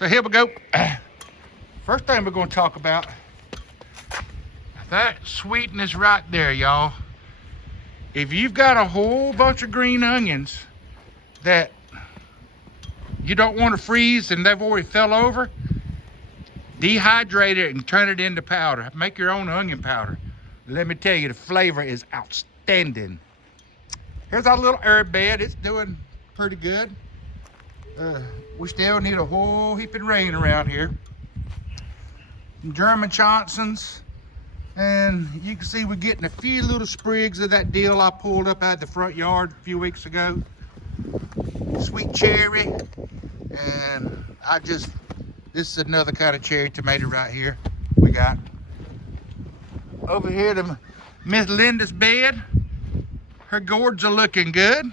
So here we go. First thing we're going to talk about, that sweetness right there, y'all. If you've got a whole bunch of green onions that you don't want to freeze and they've already fell over, dehydrate it and turn it into powder. Make your own onion powder. Let me tell you, the flavor is outstanding. Here's our little herb bed. It's doing pretty good. We still need a whole heap of rain around here. Some German Johnsons, and you can see we're getting a few little sprigs of that dill I pulled up out the front yard a few weeks ago. Sweet cherry, and this is another kind of cherry tomato right here we got. Over here to Miss Linda's bed. Her gourds are looking good.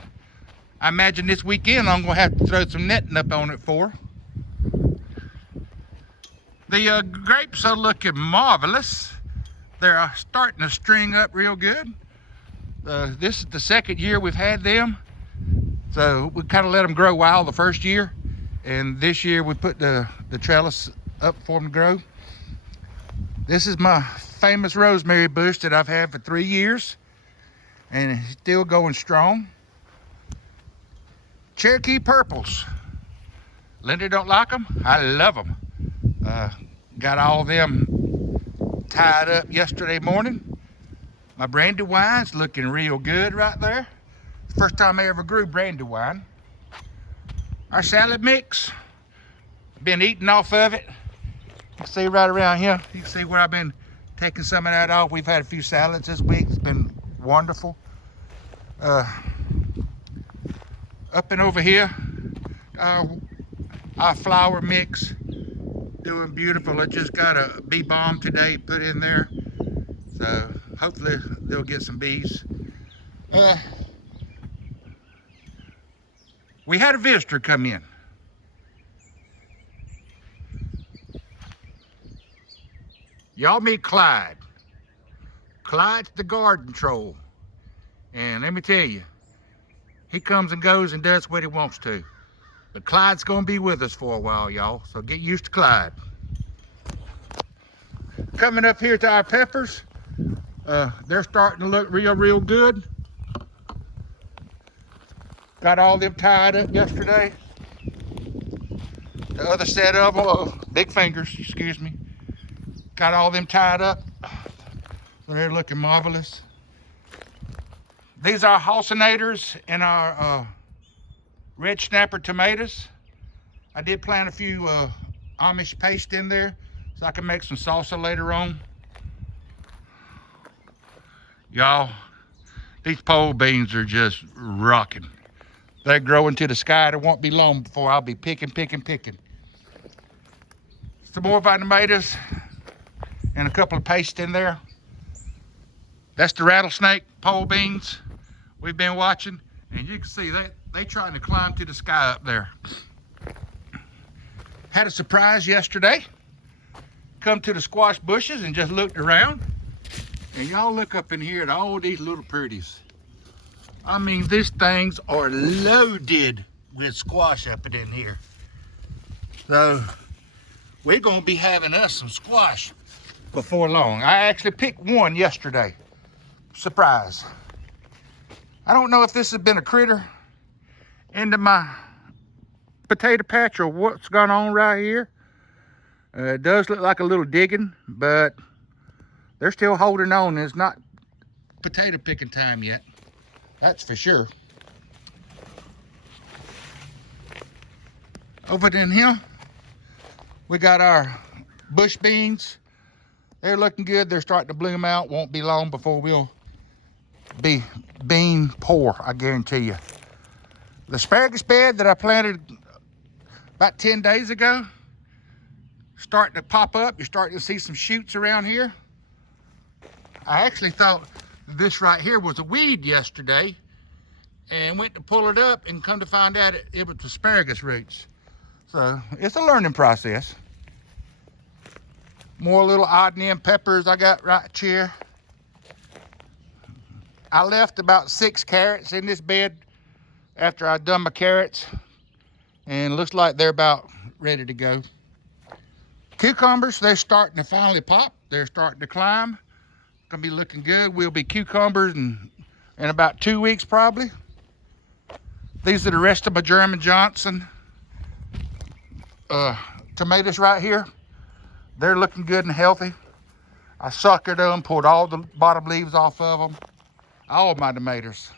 I imagine this weekend I'm gonna have to throw some netting up on it for her. The grapes are looking marvelous. They're starting to string up real good. This is the second year we've had them. So we kind of let them grow wild the first year. And this year we put the trellis up for them to grow. This is my famous rosemary bush that I've had for 3 years. And it's still going strong. Cherokee purples. Linda don't like them. I love them. Got all them tied up yesterday morning. My brandywine's looking real good right there. First time I ever grew brandywine. Our salad mix, been eating off of it. You can see right around here, you can see where I've been taking some of that off. We've had a few salads this week. It's been wonderful. Up and over here, our flour mix, doing beautiful. I just got a bee balm today put in there, so hopefully they'll get some bees. We had a visitor come in. Y'all meet Clyde. Clyde's the garden troll, and let me tell you, he comes and goes and does what he wants to. But Clyde's gonna be with us for a while, y'all, so get used to Clyde. Coming up here to our peppers, they're starting to look real good. Got all them tied up yesterday. The other set of them, big fingers, excuse me. Got all them tied up. They're looking marvelous. These are halcinators and our red snapper tomatoes. I did plant a few Amish paste in there so I can make some salsa later on. Y'all, these pole beans are just rocking. They're growing to the sky. It won't be long before I'll be picking. Some more of our tomatoes and a couple of paste in there. That's the rattlesnake pole beans we've been watching, and you can see they trying to climb to the sky up there. Had a surprise yesterday. Come to the squash bushes and just looked around, and y'all look up in here at all these little pretties. I mean, these things are loaded with squash up in here. So we're gonna be having us some squash before long. I actually picked one yesterday. Surprise. I don't know if this has been a critter into my potato patch or what's going on right here. It does look like a little digging, but they're still holding on. It's not potato picking time yet. That's for sure. Over in here, we got our bush beans. They're looking good. They're starting to bloom out. Won't be long before we'll be bean poor, I guarantee you. The asparagus bed that I planted about 10 days ago, starting to pop up. You're starting to see some shoots around here. I actually thought this right here was a weed yesterday and went to pull it up and come to find out it was asparagus roots. So it's a learning process. More little odd and end peppers I got right here. I left about 6 carrots in this bed after I done my carrots, and it looks like they're about ready to go. Cucumbers, they're starting to finally pop. They're starting to climb. Gonna be looking good. We'll be cucumbers in about 2 weeks probably. These are the rest of my German Johnson tomatoes right here. They're looking good and healthy. I suckered them, pulled all the bottom leaves off of them. All of my tomatoes.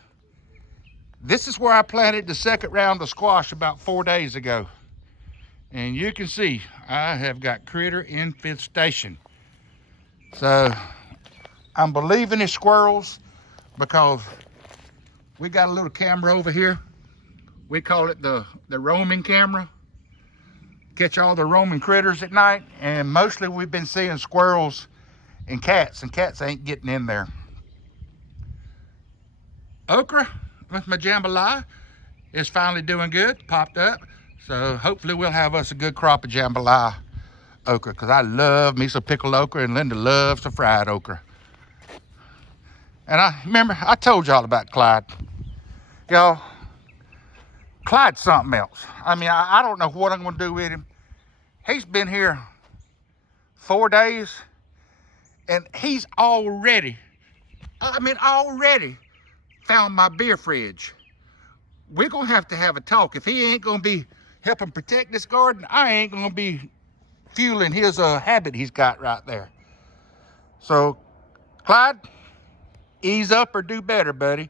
This is where I planted the second round of squash about 4 days ago. And you can see I have got critter infestation. So I'm believing it's squirrels because we got a little camera over here. We call it the roaming camera. Catch all the roaming critters at night. And mostly we've been seeing squirrels and cats ain't getting in there. Okra with my jambalaya is finally doing good, popped up. So hopefully we'll have us a good crop of jambalaya okra, because I love me some pickled okra, and Linda loves the fried okra. And I remember I told y'all about Clyde. Y'all, Clyde's something else. I mean, I don't know what I'm gonna do with him. He's been here 4 days and he's already found my beer fridge. We're gonna have a talk. If he ain't gonna be helping protect this garden, I ain't gonna be fueling his habit he's got right there. So, Clyde, ease up or do better, buddy.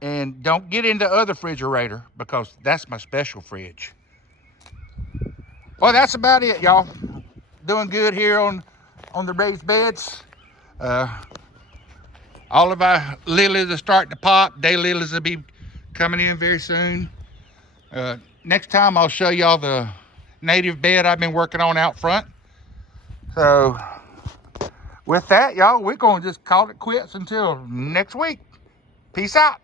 And don't get into other refrigerator, because that's my special fridge. Well, that's about it, y'all. Doing good here on the raised beds. All of our lilies are starting to pop. Daylilies will be coming in very soon. Next time I'll show y'all the native bed I've been working on out front. So with that, y'all, we're gonna just call it quits until next week. Peace out.